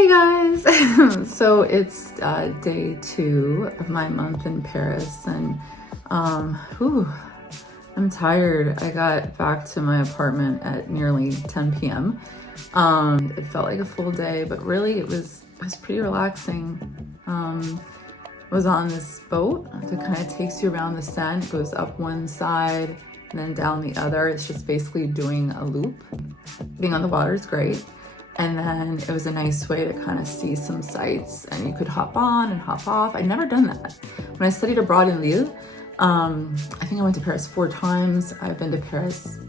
Hey guys! So it's day 2 of my month in Paris, and I'm tired. I got back to my apartment at nearly 10 p.m. It felt like a full day, but really it was pretty relaxing. I was on this boat that kind of takes you around the Seine. It goes up one side and then down the other. It's just basically doing a loop. Being on the water is great. And then it was a nice way to kind of see some sights, and you could hop on and hop off. I'd never done that. When I studied abroad in Lille, I think I went to Paris 4 times. I've been to Paris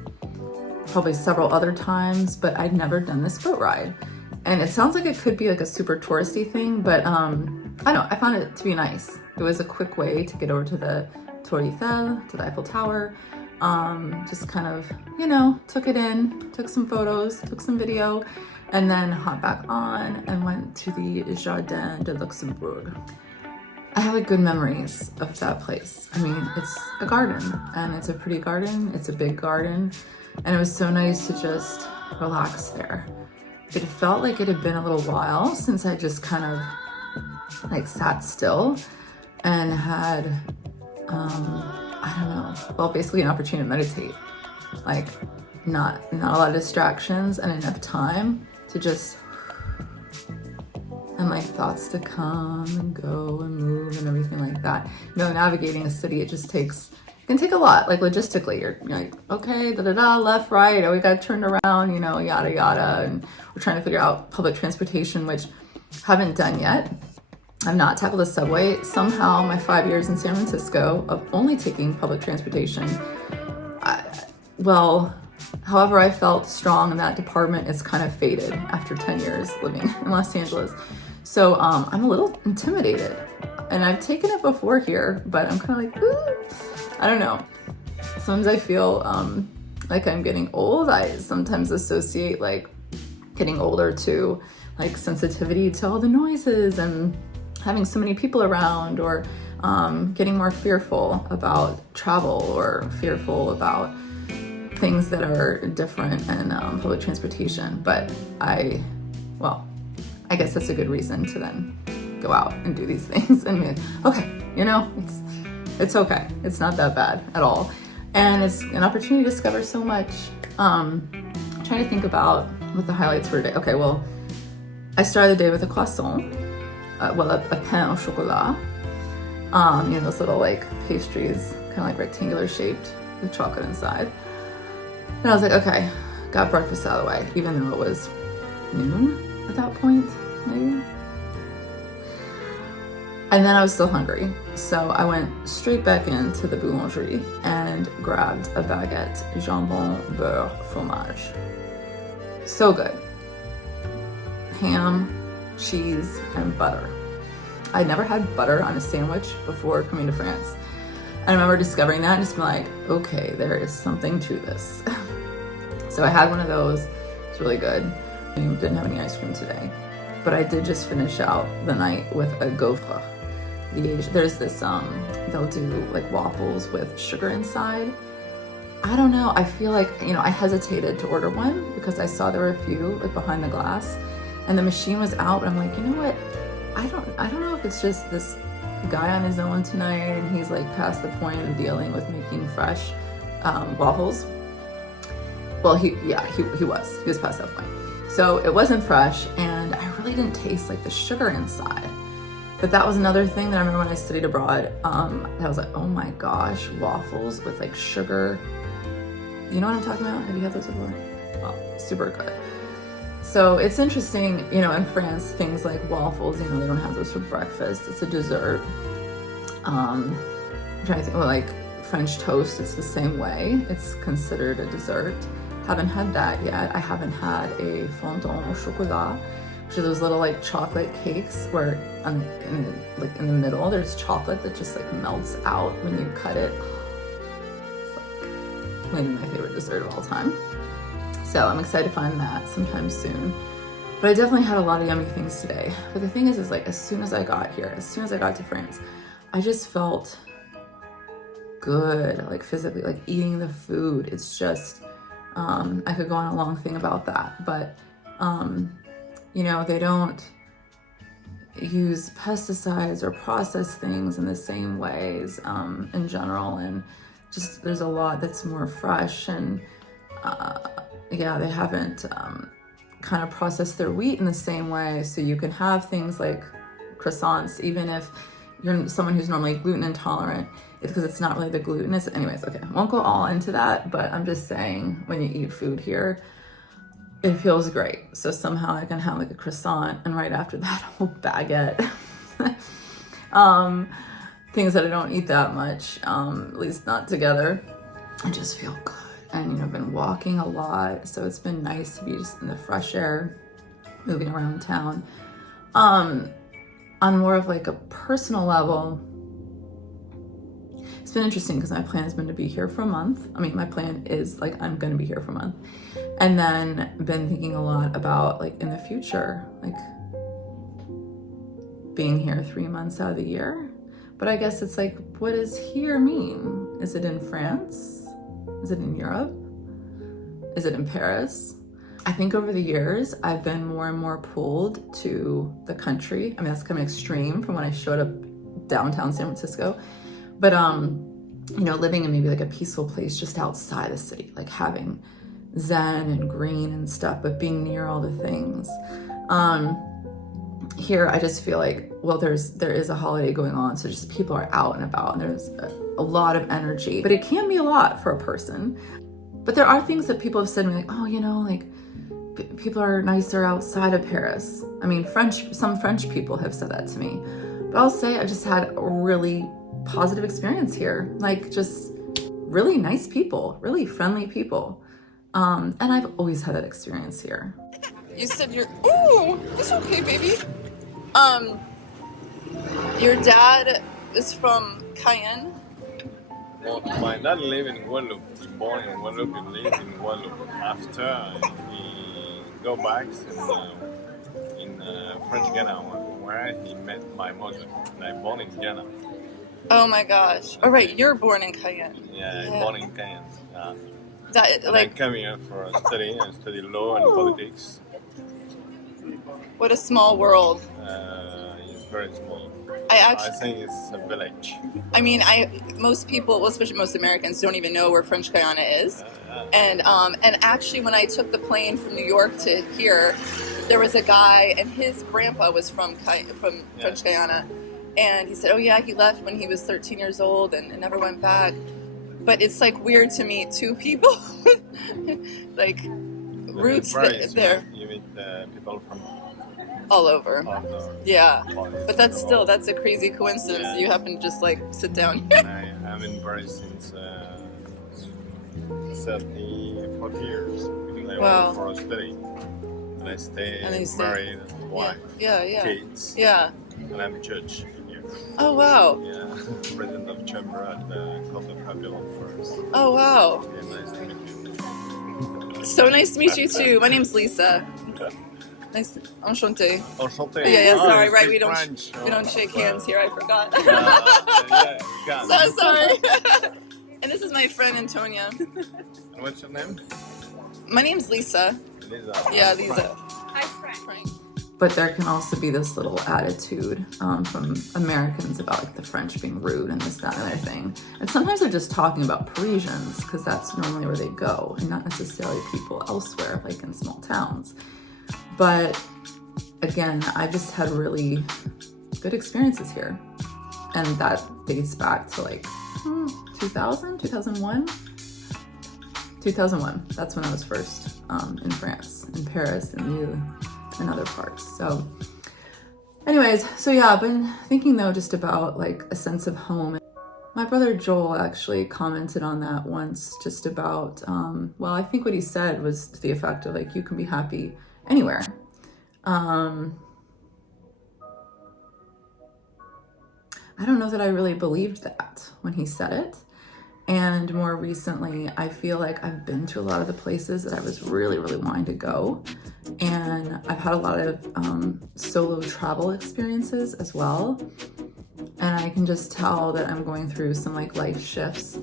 probably several other times, but I'd never done this boat ride. And it sounds like it could be like a super touristy thing, but I don't know, I found it to be nice. It was a quick way to get over to the Tour Eiffel, to the Eiffel Tower. Just kind of, took it in, took some photos, took some video, and then hopped back on and went to the Jardin de Luxembourg. I have like good memories of that place. I mean, it's a garden, and it's a pretty garden, it's a big garden, and it was so nice to just relax there. It felt like it had been a little while since I just kind of like sat still and had, I don't know, well, basically an opportunity to meditate. Like not a lot of distractions and enough time to just, and like thoughts to come and go and move and everything like that. Navigating a city, it can take a lot, like logistically. You're like, okay, left, right, we got turned around, yada, yada. And we're trying to figure out public transportation, which I haven't done yet. I've not tackled the subway. Somehow my 5 years in San Francisco of only taking public transportation, however I felt strong in that department is kind of faded after 10 years living in Los Angeles. So I'm a little intimidated, and I've taken it before here, but I'm kind of like, ooh, I don't know. Sometimes I feel like I'm getting old. I sometimes associate like getting older to like sensitivity to all the noises and having so many people around, or getting more fearful about travel or fearful about things that are different in public transportation. But I guess that's a good reason to then go out and do these things and be like, okay, it's okay. It's not that bad at all. And it's an opportunity to discover so much. I'm trying to think about what the highlights were today. Okay, well, I started the day with a croissant, a pain au chocolat. Those little like pastries, kind of like rectangular shaped with chocolate inside. And I was like, okay, got breakfast out of the way, even though it was noon at that point, maybe. And then I was still hungry. So I went straight back into the boulangerie and grabbed a baguette, jambon, beurre, fromage. So good. Ham, cheese, and butter. I'd never had butter on a sandwich before coming to France. I remember discovering that and just being like, okay, there is something to this. So I had one of those. It's really good. I didn't have any ice cream today, but I did just finish out the night with a gaufre. There's this, they'll do like waffles with sugar inside. I don't know. I feel like, I hesitated to order one because I saw there were a few like behind the glass, and the machine was out, but I'm like, you know what? I don't know if it's just this guy on his own tonight and he's like past the point of dealing with making fresh waffles. Well, he was past that point. So it wasn't fresh, and I really didn't taste like the sugar inside. But that was another thing that I remember when I studied abroad. I was like, oh my gosh, waffles with like sugar. You know what I'm talking about? Have you had those before? Well, super good. So it's interesting, in France, things like waffles, they don't have those for breakfast. It's a dessert. I'm trying to think, like French toast, it's the same way. It's considered a dessert. Haven't had that yet. I haven't had a fondant au chocolat, which are those little like chocolate cakes where in the middle there's chocolate that just like melts out when you cut it. It's like maybe my favorite dessert of all time. So I'm excited to find that sometime soon. But I definitely had a lot of yummy things today. But the thing is like as soon as I got to France, I just felt good, like physically, like eating the food. It's just, I could go on a long thing about that, but, they don't use pesticides or process things in the same ways in general, and just there's a lot that's more fresh, and yeah, they haven't kind of processed their wheat in the same way, so you can have things like croissants even if you're someone who's normally gluten intolerant. It's because it's not really the gluten. Anyways, okay, I won't go all into that, but I'm just saying when you eat food here, it feels great. So somehow I can have like a croissant and right after that a whole baguette. Things that I don't eat that much, at least not together. I just feel good. And, you know, I've been walking a lot, so it's been nice to be just in the fresh air, moving around town. On more of like a personal level, it's been interesting because my plan has been to be here for a month. I mean, my plan is like I'm going to be here for a month. And then been thinking a lot about like in the future, like being here 3 months out of the year. But I guess it's like, what does here mean? Is it in France? Is it in Europe? Is it in Paris? I think over the years, I've been more and more pulled to the country. I mean, that's kind of extreme from when I showed up downtown San Francisco. But, you know, living in maybe like a peaceful place just outside the city, like having zen and green and stuff, but being near all the things. Here, I just feel like, well, there is a holiday going on, so just people are out and about, and there's a lot of energy, but it can be a lot for a person. But there are things that people have said to me, like, oh, you know, like people are nicer outside of Paris. I mean, some French people have said that to me, but I'll say I've just had a really positive experience here, like just really nice people, really friendly people. And I've always had that experience here. You said it's okay, baby. Your dad is from Cayenne? Well, my dad lived in Guadeloupe. He born in Guadeloupe and lived in Guadeloupe. After he go back in French Guiana, where he met my mother. And I born in Guyana. Oh my gosh! All right, you're born in Cayenne. Yeah, I'm born in Cayenne. That and like I come here for study and study law and politics. What a small world. It's very small. I think it's a village. I mean, most people, well, especially most Americans, don't even know where French Guiana is. And actually, when I took the plane from New York to here, there was a guy, and his grandpa was from French Guiana, and he said, "Oh yeah, he left when he was 13 years old and never went back." But it's like weird to meet two people, like roots there. You meet people from all over. Yeah. But that's a crazy coincidence. Yeah. You happen to just like sit down here. I'm in Paris since 40 years. Because I went for a study. And I stay married, wife, kids. Yeah. And I'm judge here. Oh wow. Yeah. President of chamber at the Court of Appeal of Paris. Oh wow. Yeah, nice to meet you. So nice to meet you too. My name's Lisa. Nice, enchanté. Enchanté. Yeah, sorry, right? We French. don't shake hands here. I forgot. Yeah, so sorry. And this is my friend Antonia. And what's your name? My name's Lisa. Lisa. Yeah, Lisa. Hi, Frank. But there can also be this little attitude from Americans about like the French being rude and this, that, and other thing. And sometimes they're just talking about Parisians because that's normally where they go, and not necessarily people elsewhere, like in small towns. But again, I just had really good experiences here. And that dates back to like 2000, 2001? 2001, that's when I was first in France, in Paris, and Lille, and other parts. So anyways, so yeah, I've been thinking though just about like a sense of home. My brother Joel actually commented on that once, just about, well, I think what he said was to the effect of like, you can be happy anywhere. I don't know that I really believed that when he said it. And more recently, I feel like I've been to a lot of the places that I was really, really wanting to go. And I've had a lot of solo travel experiences as well. And I can just tell that I'm going through some like life shifts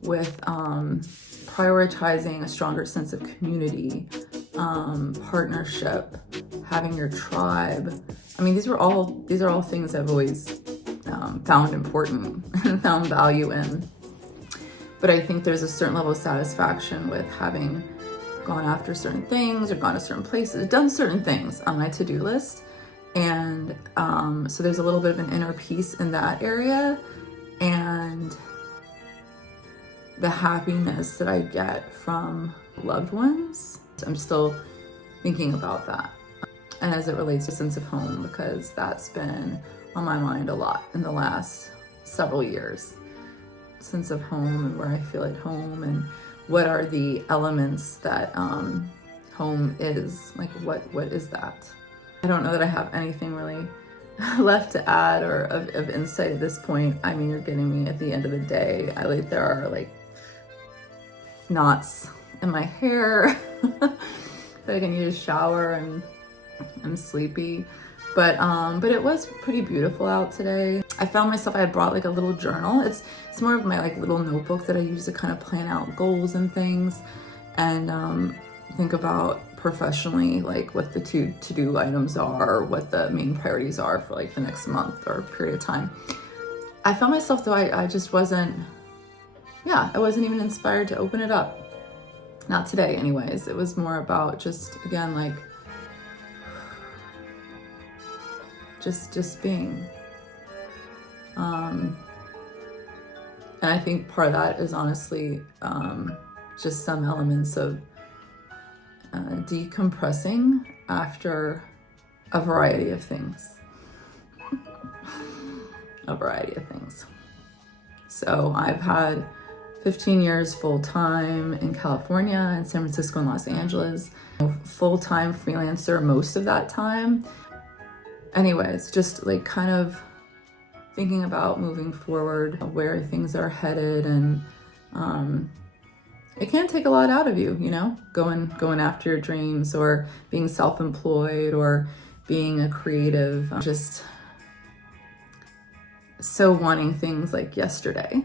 with prioritizing a stronger sense of community, partnership, having your tribe, I mean, these are all things I've always found important and found value in. But I think there's a certain level of satisfaction with having gone after certain things or gone to certain places, done certain things on my to-do list. And so there's a little bit of an inner peace in that area, and the happiness that I get from loved ones. I'm still thinking about that. And as it relates to sense of home, because that's been on my mind a lot in the last several years. Sense of home and where I feel at home, and what are the elements that home is. Like, what is that? I don't know that I have anything really left to add or of insight at this point. I mean, you're getting me at the end of the day. There are like knots in my hair. I can use a shower and I'm sleepy. But it was pretty beautiful out today. I found myself, I had brought like a little journal. It's more of my like little notebook that I use to kind of plan out goals and things, and think about professionally like what the to-do items are, what the main priorities are for like the next month or period of time. I found myself though, I just wasn't, I wasn't even inspired to open it up. Not today anyways. It was more about just, again, like just being. And I think part of that is honestly just some elements of decompressing after a variety of things. A variety of things. So I've had 15 years full-time in California, in San Francisco and Los Angeles. Full-time freelancer most of that time. Anyways, just like kind of thinking about moving forward, where things are headed, and it can take a lot out of you, you know, going after your dreams, or being self-employed, or being a creative. Just so wanting things like yesterday,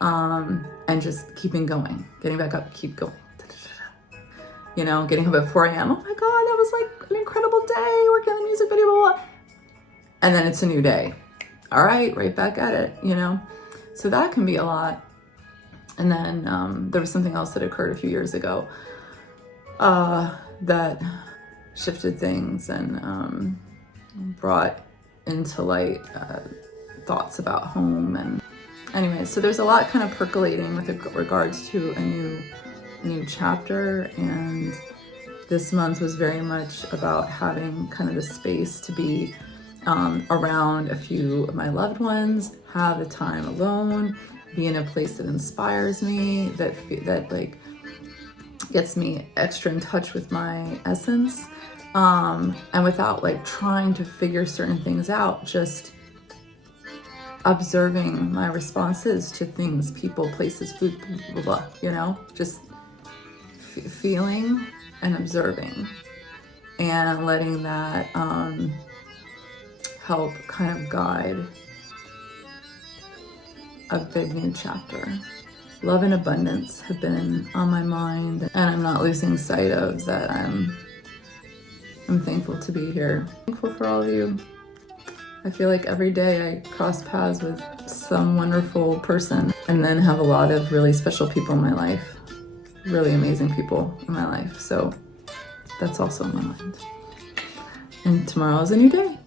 and just keeping going, getting back up, keep going. You know, getting up at 4 a.m. Oh my God, that was like an incredible day, working on the music video, blah, blah. And then it's a new day. All right, right back at it, you know? So that can be a lot. And then there was something else that occurred a few years ago that shifted things and brought into light thoughts about home. And anyway, so there's a lot kind of percolating with regards to a new chapter. And this month was very much about having kind of the space to be around a few of my loved ones, have the time alone, be in a place that inspires me, that like gets me extra in touch with my essence, and without like trying to figure certain things out, just observing my responses to things, people, places, food, blah, blah, blah, you know, just feeling and observing, and letting that help kind of guide a big new chapter. Love and abundance have been on my mind, and I'm not losing sight of that. I'm thankful to be here. Thankful for all of you. I feel like every day I cross paths with some wonderful person, and then have a lot of really special people in my life, really amazing people in my life. So that's also on my mind. And tomorrow is a new day.